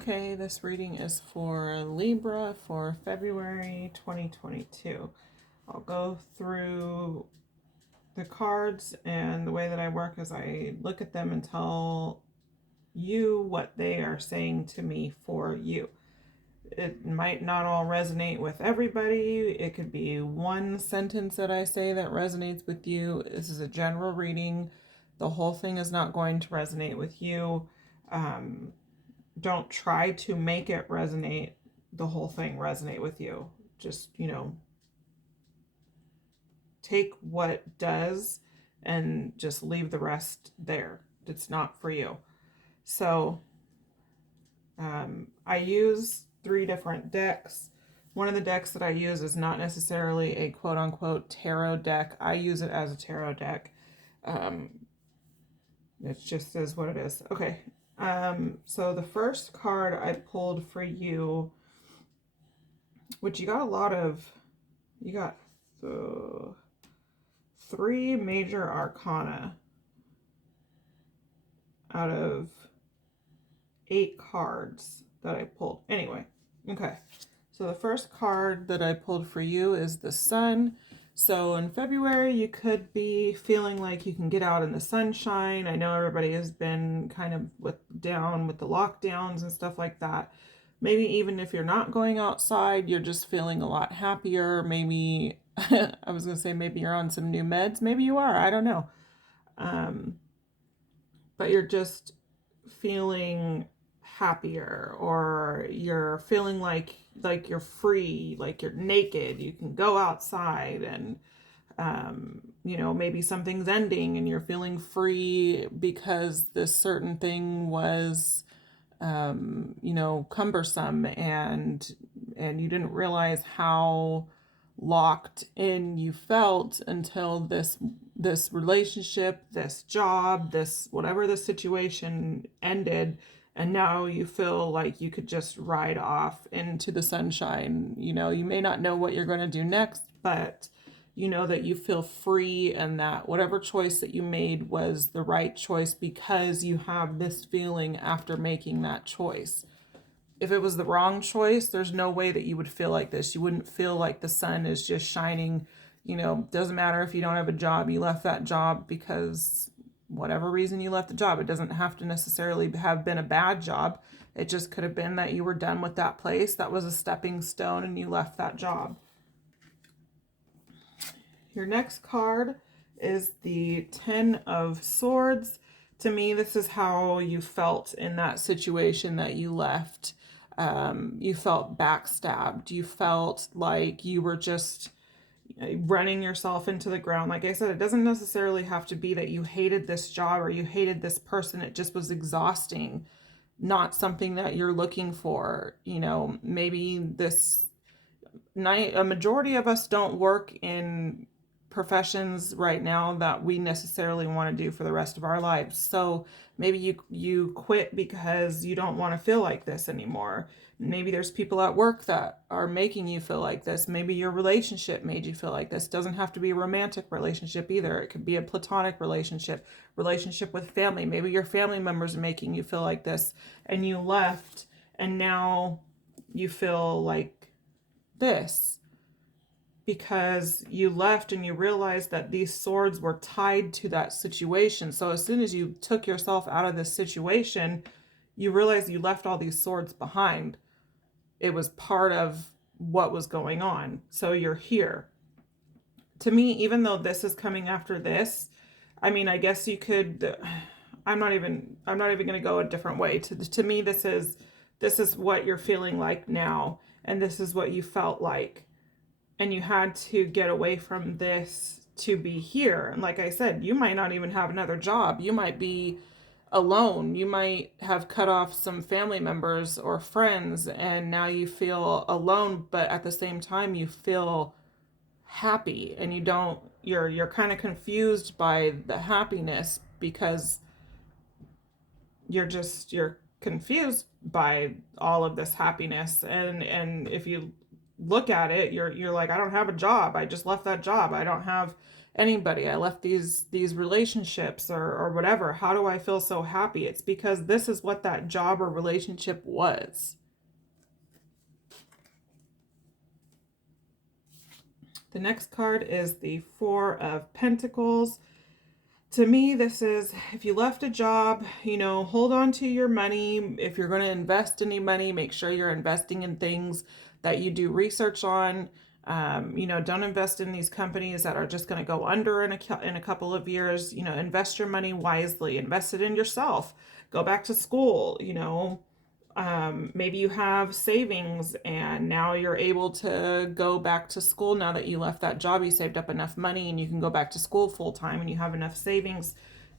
Okay, this reading is for Libra for February 2022. I'll go through the cards, and the way that I work is I look at them and tell you what they are saying to me for you. It might not all resonate with everybody. It could be one sentence that I say that resonates with you. This is a general reading. The whole thing is not going to resonate with you. Don't try to make it resonate, the whole thing resonate with you. Just, take what does and just leave the rest there. It's not for you. So I use 3 different decks. One of the decks that I use is not necessarily a quote unquote tarot deck. I use it as a tarot deck. Um, it just is what it is. Okay. So the first card I pulled for you, which you got the 3 major arcana out of 8 cards that I pulled. Anyway, okay. So the first card that I pulled for you is the Sun. So in February, you could be feeling like you can get out in the sunshine. I know everybody has been kind of down with the lockdowns and stuff like that. Maybe even if you're not going outside, you're just feeling a lot happier. Maybe, I was going to say, maybe you're on some new meds. Maybe you are. I don't know. But you're just feeling happier, or you're feeling like you're free, like you're naked, you can go outside, and maybe something's ending and you're feeling free because this certain thing was cumbersome, and you didn't realize how locked in you felt until this relationship, this job, this whatever the situation ended, and now you feel like you could just ride off into the sunshine. You may not know what you're going to do next, but you know that you feel free, and that whatever choice that you made was the right choice because you have this feeling after making that choice. If it was the wrong choice, there's no way that you would feel like this. You wouldn't feel like the sun is just shining. Doesn't matter if you don't have a job, you left that job because whatever reason you left the job. It doesn't have to necessarily have been a bad job. It just could have been that you were done with that place. That was a stepping stone and you left that job. Your next card is the 10 of Swords. To me, this is how you felt in that situation that you left. You felt backstabbed. You felt like you were just running yourself into the ground. Like I said, it doesn't necessarily have to be that you hated this job or you hated this person. It just was exhausting, not something that you're looking for. Maybe this night, a majority of us don't work in professions right now that we necessarily want to do for the rest of our lives. So maybe you quit because you don't want to feel like this anymore. Maybe there's people at work that are making you feel like this. Maybe your relationship made you feel like this. It doesn't have to be a romantic relationship either. It could be a platonic relationship with family. Maybe your family members are making you feel like this and you left, and now you feel like this because you left and you realized that these swords were tied to that situation. So as soon as you took yourself out of this situation, you realized you left all these swords behind. It was part of what was going on. So you're here. To me, even though this is coming after this, I mean, I guess you could, I'm not even going to go a different way. To me, this is what you're feeling like now, and this is what you felt like. And you had to get away from this to be here. And like I said, you might not even have another job. You might be alone. You might have cut off some family members or friends, and now you feel alone, but at the same time you feel happy, and you're kind of confused by the happiness because you're confused by all of this happiness. And if you look at it, you're like, I don't have a job. I just left that job. I don't have anybody. I left these relationships or whatever. How do I feel so happy? It's because this is what that job or relationship was. The next card is the Four of Pentacles. To me, this is, if you left a job, hold on to your money. If you're going to invest any money, make sure you're investing in things that you do research on. Don't invest in these companies that are just going to go under in a couple of years. Invest your money wisely. Invest it in yourself. Go back to school. Maybe you have savings and now you're able to go back to school. Now that you left that job, you saved up enough money and you can go back to school full time, and you have enough savings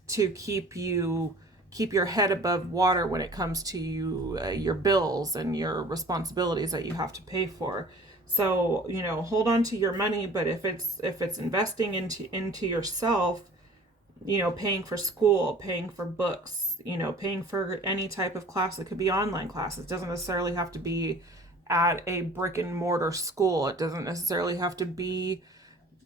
to keep your head above water when it comes to your bills and your responsibilities that you have to pay for. So, hold on to your money, but if it's investing into yourself, paying for school, paying for books, paying for any type of class. It could be online classes. It doesn't necessarily have to be at a brick and mortar school. It doesn't necessarily have to be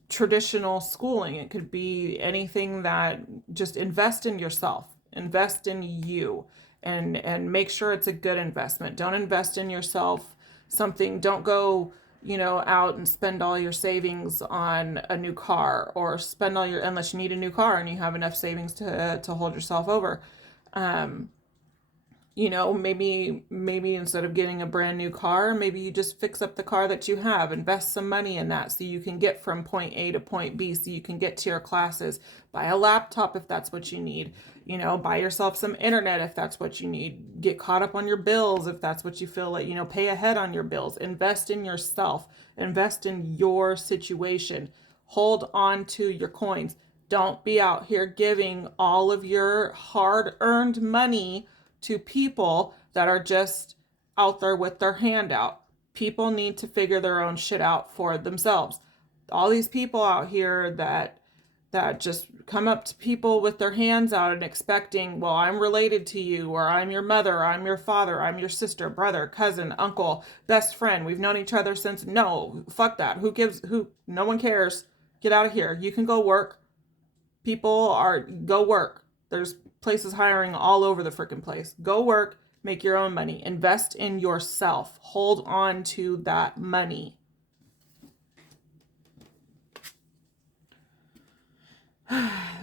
traditional schooling. It could be anything that just invest in yourself, invest in you, and make sure it's a good investment. Don't invest in yourself don't go out and spend all your savings on a new car, or spend unless you need a new car and you have enough savings to hold yourself over. Maybe instead of getting a brand new car, maybe you just fix up the car that you have, invest some money in that so you can get from point A to point B, so you can get to your classes. Buy a laptop if that's what you need. Buy yourself some internet if that's what you need. Get caught up on your bills if that's what you feel like, pay ahead on your bills. Invest in yourself. Invest in your situation. Hold on to your coins. Don't be out here giving all of your hard-earned money to people that are just out there with their hand out. People need to figure their own shit out for themselves. All these people out here that just come up to people with their hands out and expecting, well, I'm related to you, or I'm your mother, I'm your father, I'm your sister, brother, cousin, uncle, best friend. We've known each other since. No, fuck that. No one cares. Get out of here. You can go work. Go work. There's places hiring all over the freaking place. Go work, make your own money, invest in yourself, hold on to that money.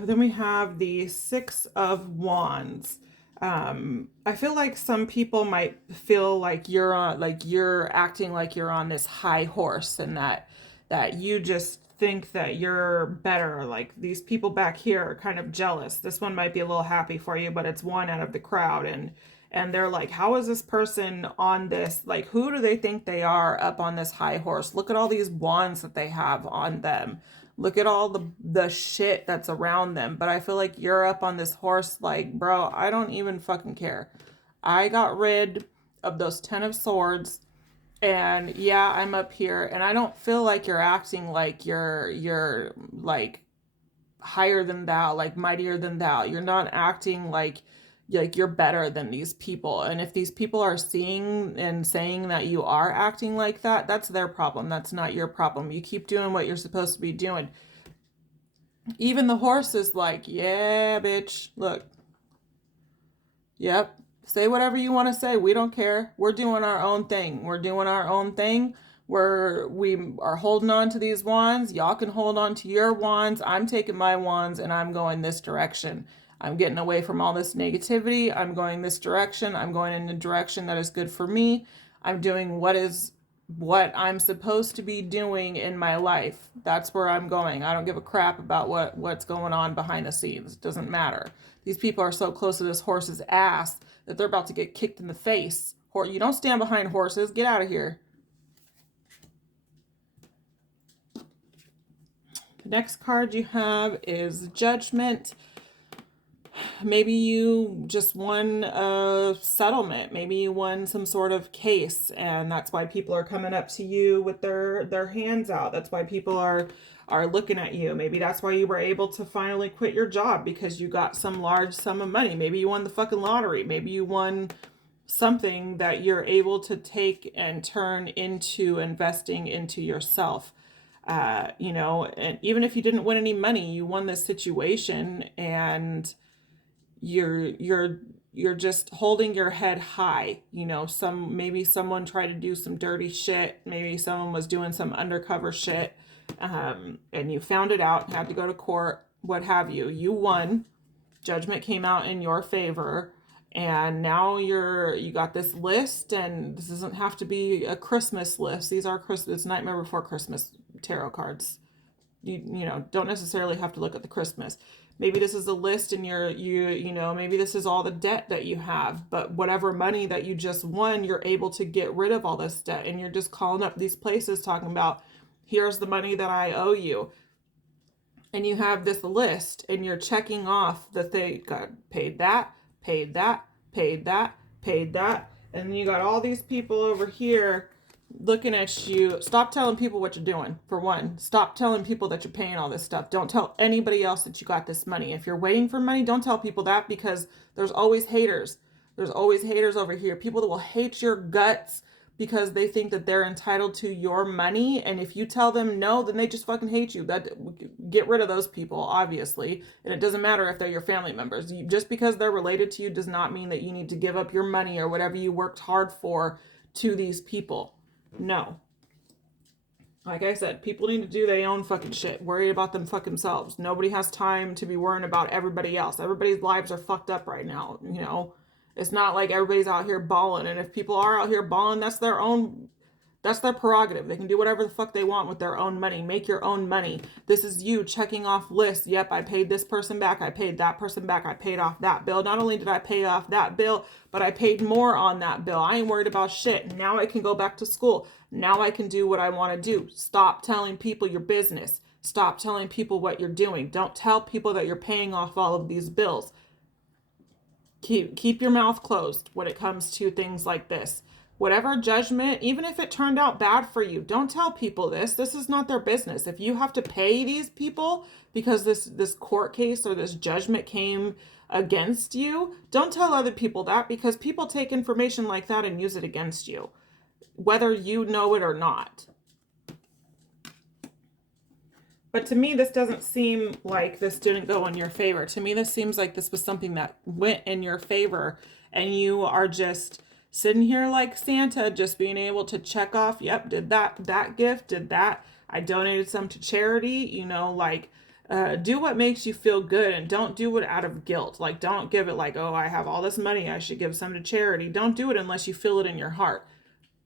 Then we have the Six of Wands. I feel like some people might feel like you're acting like you're on this high horse, and that you just think that you're better. Like, these people back here are kind of jealous. This one might be a little happy for you, but it's one out of the crowd, and they're like, how is this person on this? Like, who do they think they are up on this high horse? Look at all these wands that they have on them. Look at all the shit that's around them. But I feel like you're up on this horse like, bro, I don't even fucking care. I got rid of those 10 of Swords, and yeah, I'm up here, and I don't feel like you're acting like you're like higher than thou, like mightier than thou. You're not acting like you're better than these people. And if these people are seeing and saying that you are acting like that, that's their problem. That's not your problem. You keep doing what you're supposed to be doing. Even the horse is like, yeah, bitch, look. Yep. Say whatever you want to say. We don't care. We're doing our own thing. We are holding on to these wands. Y'all can hold on to your wands. I'm taking my wands and I'm going this direction. I'm getting away from all this negativity. I'm going this direction. I'm going in a direction that is good for me. I'm doing what I'm supposed to be doing in my life. That's where I'm going. I don't give a crap about what's going on behind the scenes. It doesn't matter. These people are so close to this horse's ass that they're about to get kicked in the face. You don't stand behind horses. Get out of here. The next card you have is Judgment. Maybe you just won a settlement. Maybe you won some sort of case, and that's why people are coming up to you with their hands out. That's why people are looking at you. Maybe that's why you were able to finally quit your job, because you got some large sum of money. Maybe you won the fucking lottery. Maybe you won something that you're able to take and turn into investing into yourself. And even if you didn't win any money, you won this situation, and you're you're you're just holding your head high. Maybe someone tried to do some dirty shit, maybe someone was doing some undercover shit, and you found it out, had to go to court, what have you. You won. Judgment came out in your favor, and now you got this list. And this doesn't have to be a Christmas list. These are Christmas, Nightmare Before Christmas tarot cards. You don't necessarily have to look at the Christmas. Maybe this is a list, and maybe this is all the debt that you have, but whatever money that you just won, you're able to get rid of all this debt, and you're just calling up these places talking about, here's the money that I owe you. And you have this list, and you're checking off that they got paid that, paid that, paid that, paid that. And you got all these people over here looking at you. Stop telling people what you're doing, for one. Stop telling people that you're paying all this stuff. Don't tell anybody else that you got this money. If you're waiting for money, don't tell people that, because there's always haters. There's always haters over here. People that will hate your guts because they think that they're entitled to your money. And if you tell them no, then they just fucking hate you. Get rid of those people, obviously. And it doesn't matter if they're your family members. Just because they're related to you does not mean that you need to give up your money or whatever you worked hard for to these people. No. Like I said, people need to do their own fucking shit. Worry about them fucking themselves. Nobody has time to be worrying about everybody else. Everybody's lives are fucked up right now, It's not like everybody's out here balling. And if people are out here balling, that's their prerogative. They can do whatever the fuck they want with their own money. Make your own money. This is you checking off lists. Yep, I paid this person back. I paid that person back. I paid off that bill. Not only did I pay off that bill, but I paid more on that bill. I ain't worried about shit. Now I can go back to school. Now I can do what I want to do. Stop telling people your business. Stop telling people what you're doing. Don't tell people that you're paying off all of these bills. Keep your mouth closed when it comes to things like this. Whatever judgment, even if it turned out bad for you, don't tell people this. This is not their business. If you have to pay these people because this court case or this judgment came against you, don't tell other people that, because people take information like that and use it against you, whether you know it or not. But to me, this doesn't seem like this didn't go in your favor. To me, this seems like this was something that went in your favor, and you are just sitting here like Santa, just being able to check off, yep, did that gift, did that. I donated some to charity, do what makes you feel good, and don't do it out of guilt. Like, don't give it like, oh, I have all this money, I should give some to charity. Don't do it unless you feel it in your heart.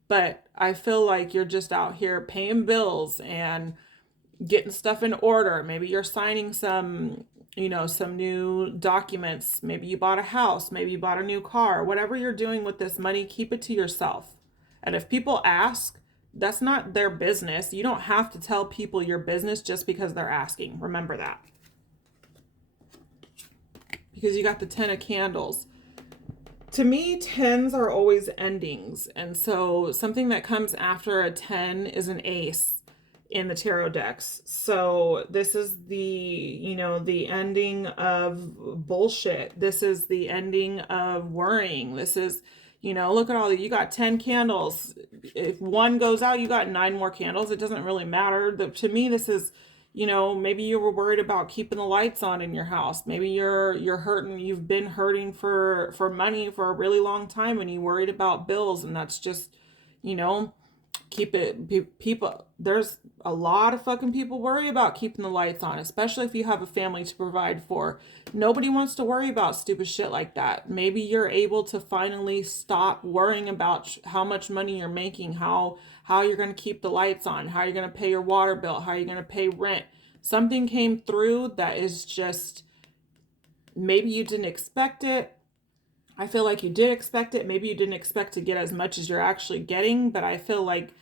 But I feel like you're just out here paying bills and getting stuff in order. Maybe you're signing some new documents. Maybe you bought a house. Maybe you bought a new car. Whatever you're doing with this money, keep it to yourself. And if people ask, that's not their business. You don't have to tell people your business just because they're asking. Remember that. Because you got the 10 of candles. To me, 10s are always endings. And so something that comes after a 10 is an ace in the tarot decks. So this is the ending of bullshit. This is the ending of worrying. This is, look at all you got 10 candles. If one goes out, you got 9 more candles. It doesn't really matter. To me, this is, maybe you were worried about keeping the lights on in your house. Maybe you're hurting. You've been hurting for money for a really long time, and you worried about bills, and that's just, keep it. People, there's a lot of fucking people worry about keeping the lights on, especially if you have a family to provide for. Nobody wants to worry about stupid shit like that. Maybe you're able to finally stop worrying about how much money you're making, how you're going to keep the lights on, how you're going to pay your water bill, how you're going to pay rent. Something came through that is just, maybe you didn't expect it. I feel like you did expect it. Maybe you didn't expect to get as much as you're actually getting, but I feel like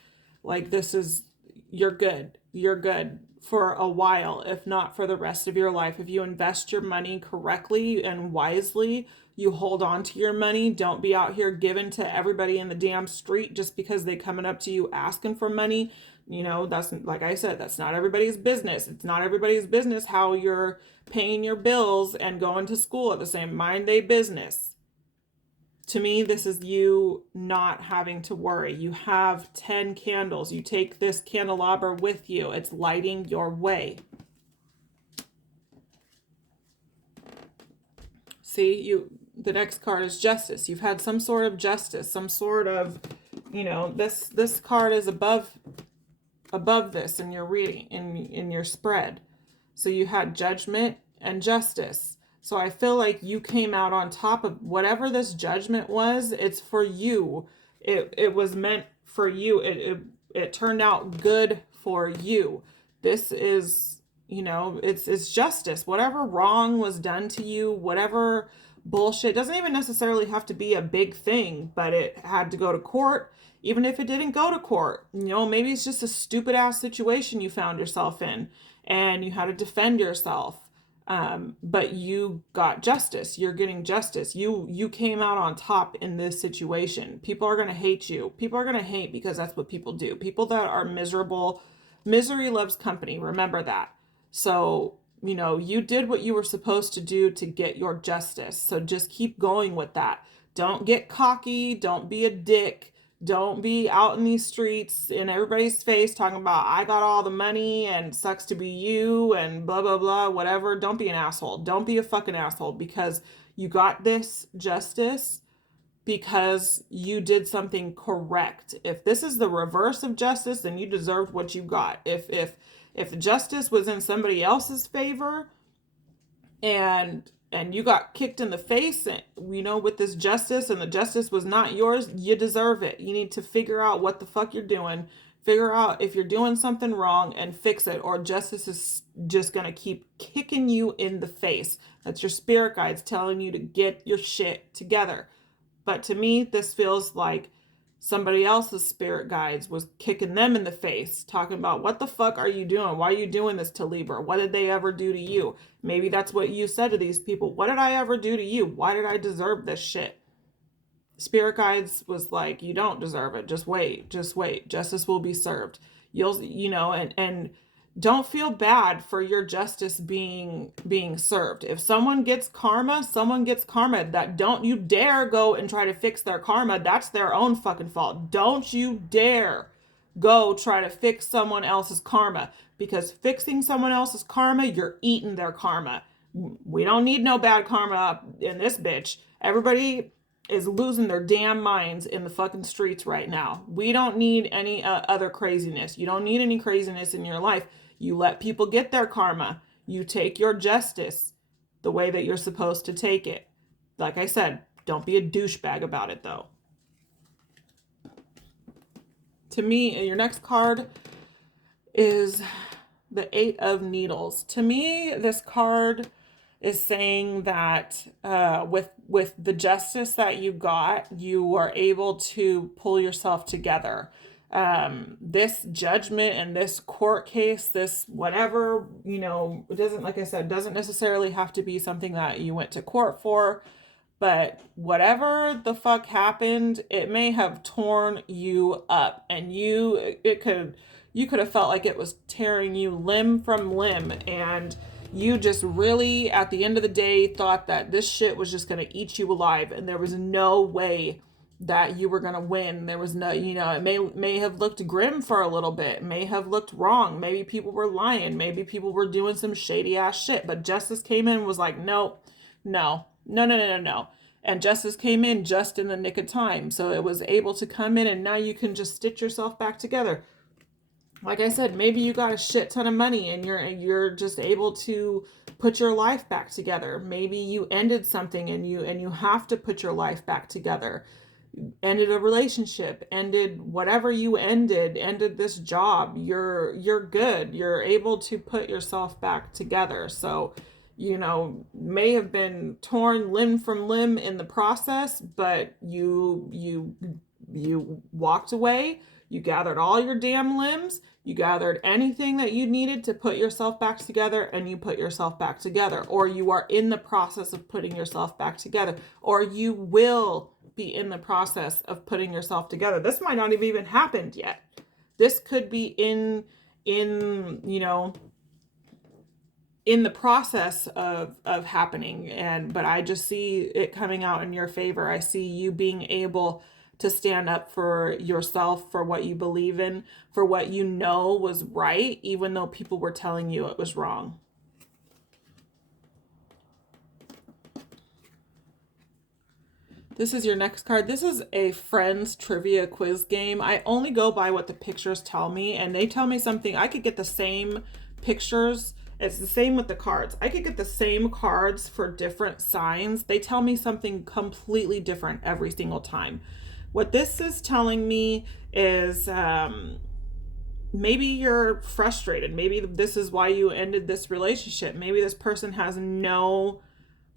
this is, you're good. You're good for a while, if not for the rest of your life. If you invest your money correctly and wisely, you hold on to your money. Don't be out here giving to everybody in the damn street just because they coming up to you asking for money. That's, like I said, that's not everybody's business. It's not everybody's business how you're paying your bills and going to school at the same. Mind they business. To me, this is you not having to worry. You have 10 candles. You take this candelabra with you. It's lighting your way. See, the next card is justice. You've had some sort of justice, some sort of, this card is above this in your reading, in your spread. So you had judgment and justice. So I feel like you came out on top of whatever this judgment was. It's for you. It was meant for you. It turned out good for you. This is, it's justice. Whatever wrong was done to you, whatever bullshit, doesn't even necessarily have to be a big thing, but it had to go to court. Even if it didn't go to court, maybe it's just a stupid ass situation you found yourself in and you had to defend yourself. But you got justice. You're getting justice. You came out on top in this situation. People are going to hate you. People are going to hate because that's what people do. People that are miserable, misery loves company. Remember that. So, you did what you were supposed to do to get your justice. So just keep going with that. Don't get cocky. Don't be a dick. Don't be out in these streets in everybody's face talking about I got all the money and sucks to be you and blah, blah, blah, whatever. Don't be an asshole. Don't be a fucking asshole because you got this justice because you did something correct. If this is the reverse of justice, then you deserved what you got. If justice was in somebody else's favor and you got kicked in the face, with this justice, and the justice was not yours, you deserve it. You need to figure out what the fuck you're doing, figure out if you're doing something wrong and fix it, or justice is just going to keep kicking you in the face. That's your spirit guides telling you to get your shit together. But to me, this feels like somebody else's spirit guides was kicking them in the face, talking about what the fuck are you doing? Why are you doing this to Libra? What did they ever do to you? Maybe that's what you said to these people. What did I ever do to you? Why did I deserve this shit? Spirit guides was like, you don't deserve it. Just wait. Justice will be served. And don't feel bad for your justice being served. If someone gets karma, that don't you dare go and try to fix their karma. That's their own fucking fault. Don't you dare go try to fix someone else's karma, because fixing someone else's karma, you're eating their karma. We don't need no bad karma up in this bitch. Everybody is losing their damn minds in the fucking streets right now. We don't need any other craziness. You don't need any craziness in your life. You let people get their karma. You take your justice the way that you're supposed to take it. Like I said, don't be a douchebag about it, though. To me, your next card is the Eight of Needles. To me, this card is saying that with the justice that you got, you are able to pull yourself together. This judgment and this court case, this whatever, it doesn't, like I said, doesn't necessarily have to be something that you went to court for, but whatever the fuck happened, it may have torn you up, and you could have felt like it was tearing you limb from limb, and you just really, at the end of the day, thought that this shit was just going to eat you alive, and there was no way that you were going to win. There was no, it may have looked grim for a little bit, it may have looked wrong, maybe people were lying, maybe people were doing some shady ass shit, but justice came in and was like, no. And justice came in just in the nick of time, so it was able to come in, and now you can just stitch yourself back together. Like I said, maybe you got a shit ton of money and you're just able to put your life back together. Maybe you ended something and you have to put your life back together. Ended a relationship, ended whatever you ended this job. You're good. You're able to put yourself back together. So, may have been torn limb from limb in the process, but you walked away. You gathered all your damn limbs. You gathered anything that you needed to put yourself back together, and you put yourself back together. Or you are in the process of putting yourself back together. Or you will be in the process of putting yourself together. This might not have even happened yet. This could be in in the process of happening. But I just see it coming out in your favor. I see you being able to stand up for yourself, for what you believe in, for what you know was right, even though people were telling you it was wrong. This is your next card. This is a friends trivia quiz game. I only go by what the pictures tell me, and they tell me something. I could get the same pictures. It's the same with the cards. I could get the same cards for different signs. They tell me something completely different every single time. What this is telling me is maybe you're frustrated. Maybe this is why you ended this relationship. Maybe this person has no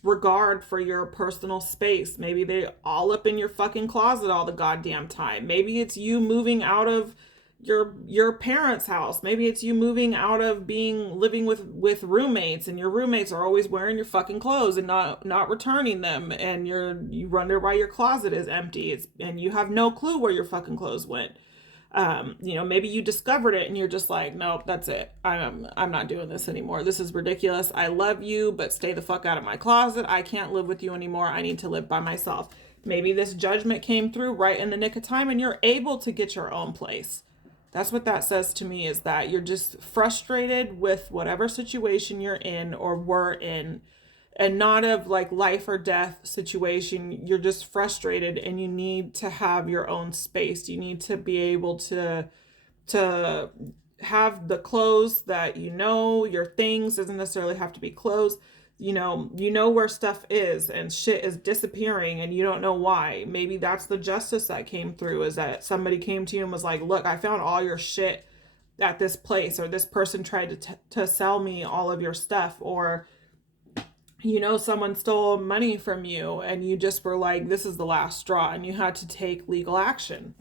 regard for your personal space. Maybe they all up in your fucking closet all the goddamn time. Maybe it's you moving out of your parents' house. Maybe it's you moving out of living with roommates, and your roommates are always wearing your fucking clothes and not returning them, and you wonder why your closet is empty. And you have no clue where your fucking clothes went. Maybe you discovered it and you're just like, nope, that's it. I'm not doing this anymore. This is ridiculous. I love you, but stay the fuck out of my closet. I can't live with you anymore. I need to live by myself. Maybe this judgment came through right in the nick of time and you're able to get your own place. That's what that says to me, is that you're just frustrated with whatever situation you're in or were in, and not of like life or death situation. You're just frustrated and you need to have your own space. You need to be able to have the clothes that your things. Doesn't necessarily have to be clothes. You know where stuff is, and shit is disappearing and you don't know why. Maybe that's the justice that came through, is that somebody came to you and was like, look, I found all your shit at this place, or this person tried to sell me all of your stuff, or someone stole money from you and you just were like, this is the last straw, and you had to take legal action.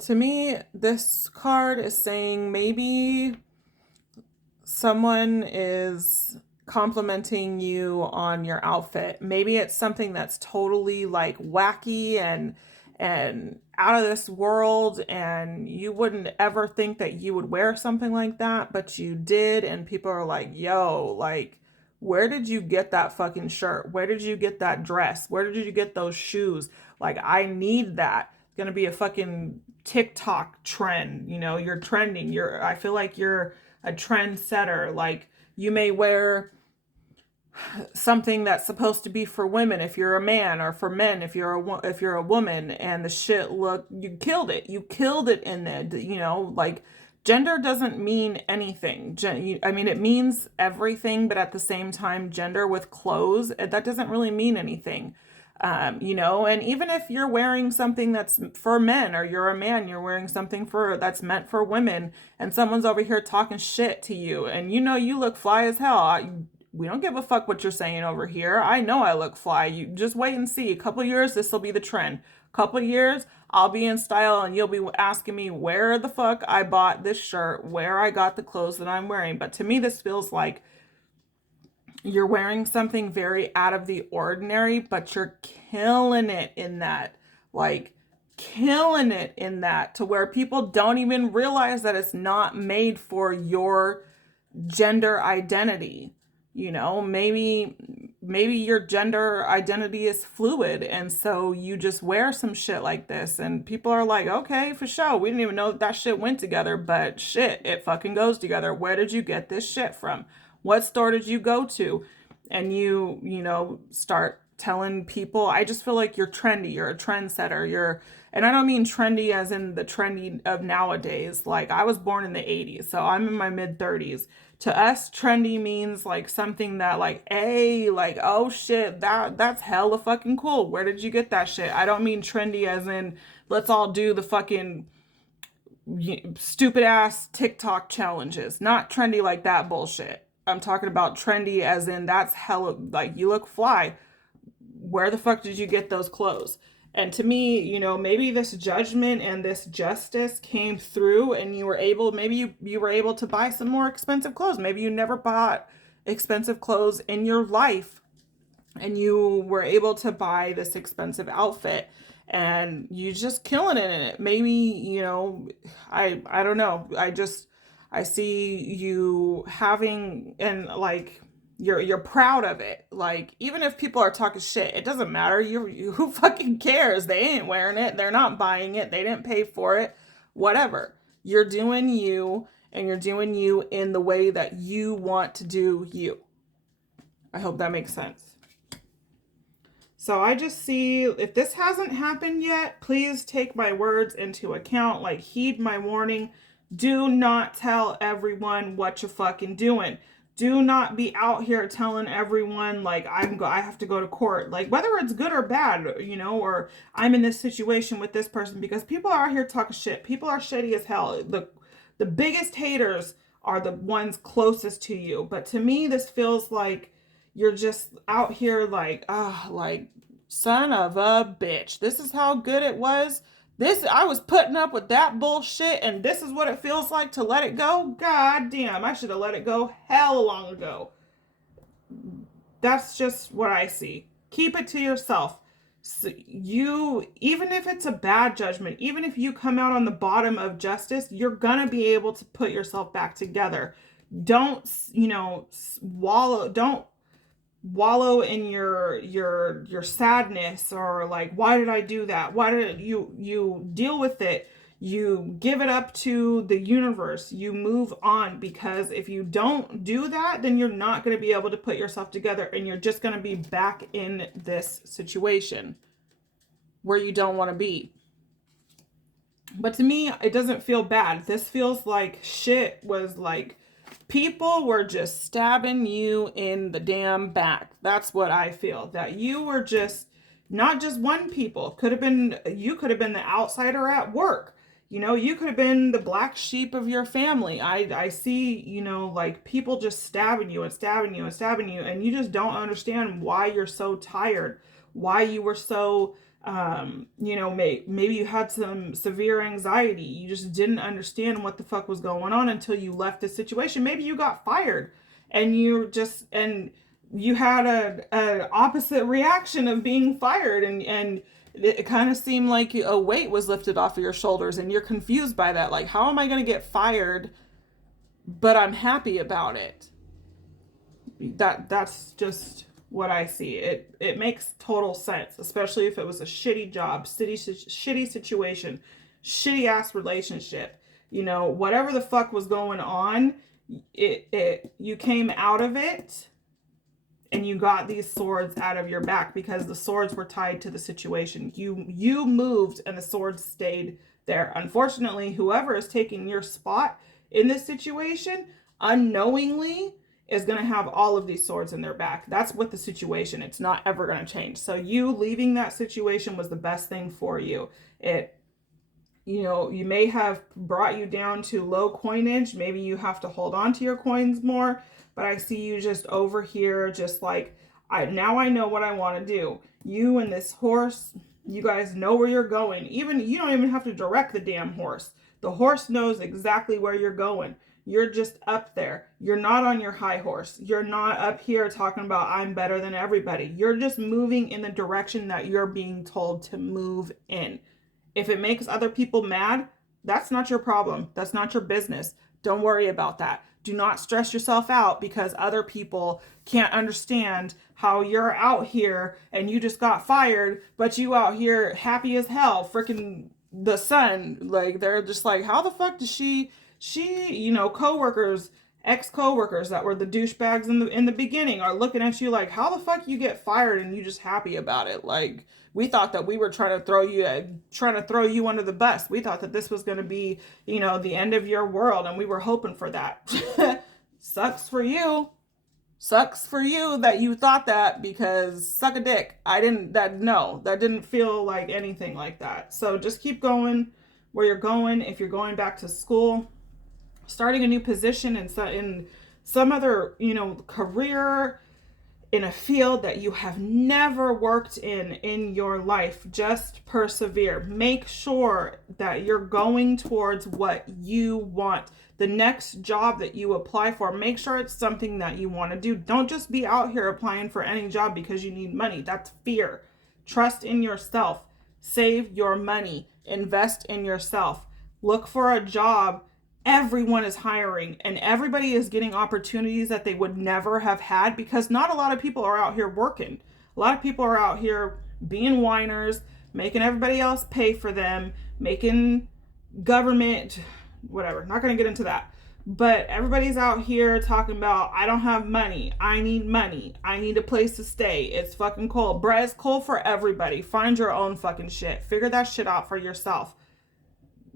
To me, this card is saying maybe someone is complimenting you on your outfit. Maybe it's something that's totally like wacky and out of this world, and you wouldn't ever think that you would wear something like that, but you did, and people are like, yo, like, where did you get that fucking shirt? Where did you get that dress? Where did you get those shoes? Like, I need that. It's gonna be a fucking TikTok trend. You're trending. I feel like you're a trendsetter. Like, you may wear something that's supposed to be for women if you're a man, or for men if you're a woman, and the shit you killed it in it. Like, gender doesn't mean anything. It means everything, but at the same time, gender with clothes, that doesn't really mean anything. And even if you're wearing something that's for men, or you're a man, you're wearing something that's meant for women, and someone's over here talking shit to you, and you look fly as hell. We don't give a fuck what you're saying over here. I know I look fly. You just wait and see. A couple years, this will be the trend. A couple years, I'll be in style and you'll be asking me where the fuck I bought this shirt, where I got the clothes that I'm wearing. But to me, this feels like you're wearing something very out of the ordinary, but you're killing it in that. Like, killing it in that, to where people don't even realize that it's not made for your gender identity. Maybe your gender identity is fluid, and so you just wear some shit like this, and people are like, okay, for sure, we didn't even know that shit went together, but shit, it fucking goes together. Where did you get this shit from? What store did you go to? And you start telling people. I just feel like you're trendy. You're a trendsetter. And I don't mean trendy as in the trendy of nowadays. Like, I was born in the 80s, so I'm in my mid 30s. To us, trendy means like something that like, hey, like, oh shit, that's hella fucking cool. Where did you get that shit? I don't mean trendy as in let's all do the fucking stupid ass TikTok challenges. Not trendy like that bullshit. I'm talking about trendy as in that's hella, like, you look fly. Where the fuck did you get those clothes? And to me, maybe this judgment and this justice came through, and you were able to buy some more expensive clothes. Maybe you never bought expensive clothes in your life, and you were able to buy this expensive outfit. and you just killing it in it. Maybe, I don't know. I see you having, and like you're proud of it. Like, even if people are talking shit, it doesn't matter. Who fucking cares? They ain't wearing it. They're not buying it. They didn't pay for it. Whatever. You're doing you, and you're doing you in the way that you want to do you. I hope that makes sense. So I just see, if this hasn't happened yet, please take my words into account. Like, heed my warning. Do not tell everyone what you're fucking doing. Do not be out here telling everyone, like, I have to go to court. Like, whether it's good or bad, or I'm in this situation with this person, because people are out here talking shit. People are shitty as hell. The biggest haters are the ones closest to you. But to me, this feels like you're just out here like, like, son of a bitch. This is how good it was. I was putting up with that bullshit, and this is what it feels like to let it go. God damn, I should have let it go hell long ago. That's just what I see. Keep it to yourself. So even if it's a bad judgment, even if you come out on the bottom of justice, you're gonna be able to put yourself back together. Don't, wallow in your sadness, or like, why did I do that? Why did you deal with it? You give it up to the universe. You move on, because if you don't do that, then you're not going to be able to put yourself together, and you're just going to be back in this situation where you don't want to be. But to me, it doesn't feel bad. This feels like shit was like, people were just stabbing you in the damn back. That's what I feel. That you were just, not just one people. You could have been the outsider at work. You could have been the black sheep of your family. I see, like, people just stabbing you and stabbing you and stabbing you, and you just don't understand why you're so tired, why you were so, maybe you had some severe anxiety. You just didn't understand what the fuck was going on until you left the situation. Maybe you got fired, and you had an opposite reaction of being fired, and it kind of seemed like a weight was lifted off of your shoulders, and you're confused by that. Like, how am I going to get fired, but I'm happy about it? That's just what I see. It makes total sense, especially if it was a shitty job, shitty situation, shitty ass relationship. Whatever the fuck was going on, you came out of it, and you got these swords out of your back, because the swords were tied to the situation. You moved, and the swords stayed there. Unfortunately, whoever is taking your spot in this situation, unknowingly, is going to have all of these swords in their back. That's what the situation. It's not ever going to change. So you leaving that situation was the best thing for you. You may have brought you down to low coinage. Maybe you have to hold on to your coins more. But I see you just over here, just like, now I know what I want to do. You and this horse, you guys know where you're going. You don't even have to direct the damn horse. The horse knows exactly where you're going. You're just up there. You're not on your high horse. You're not up here talking about, I'm better than everybody. You're just moving in the direction that you're being told to move in. If it makes other people mad, that's not your problem. That's not your business. Don't worry about that. Do not stress yourself out because other people can't understand how you're out here and you just got fired, but you out here happy as hell, freaking the sun. Like, they're just like, how the fuck does she, coworkers, ex-coworkers that were the douchebags in the beginning are looking at you like, how the fuck you get fired and you just happy about it? Like, we thought that we were trying to throw you under the bus. We thought that this was going to be, the end of your world, and we were hoping for that. Sucks for you. Sucks for you that you thought that, because suck a dick. That didn't feel like anything like that. So just keep going where you're going. If you're going back to school, starting a new position in some other, career, in a field that you have never worked in your life, just persevere. Make sure that you're going towards what you want. The next job that you apply for, make sure it's something that you want to do. Don't just be out here applying for any job because you need money. That's fear. Trust in yourself. Save your money. Invest in yourself. Look for a job. Everyone is hiring and everybody is getting opportunities that they would never have had because not a lot of people are out here working. A lot of people are out here being whiners, making everybody else pay for them, making government, whatever. Not going to get into that. But everybody's out here talking about, I don't have money. I need a place to stay. It's fucking cold. Bruh, it's cold for everybody. Find your own fucking shit. Figure that shit out for yourself.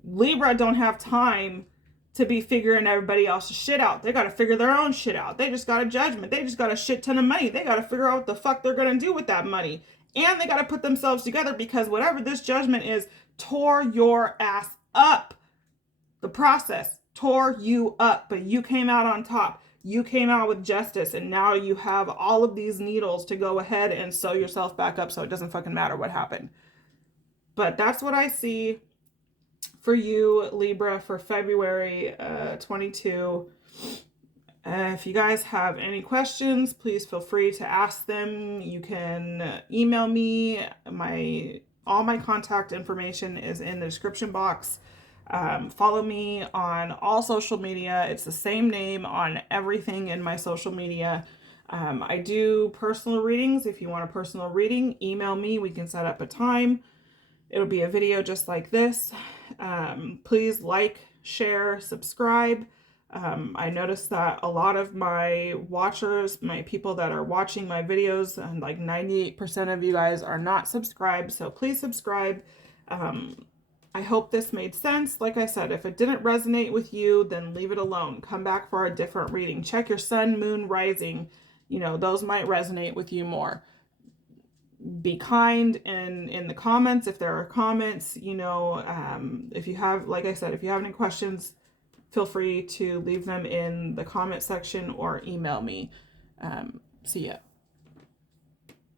Libra don't have time to be figuring everybody else's shit out. They got to figure their own shit out. They just got a judgment. They just got a shit ton of money. They got to figure out what the fuck they're going to do with that money. And they got to put themselves together because whatever this judgment is tore your ass up. The process tore you up, but you came out on top. You came out with justice, and now you have all of these needles to go ahead and sew yourself back up so it doesn't fucking matter what happened. But that's what I see for you, Libra, for February 22. If you guys have any questions, please feel free to ask them. You can email me. All my contact information is in the description box. Follow me on all social media. It's the same name on everything in my social media. I do personal readings. If you want a personal reading, email me. We can set up a time. It'll be a video just like this. Please like, share, subscribe. I noticed that a lot of my watchers, my people that are watching my videos, and like 98% of you guys are not subscribed. So please subscribe. I hope this made sense. Like I said, if it didn't resonate with you, then leave it alone. Come back for a different reading. Check your sun, moon, rising. Those might resonate with you more. Be kind in the comments. If there are comments, if you have, like I said, if you have any questions, feel free to leave them in the comment section or email me. See ya.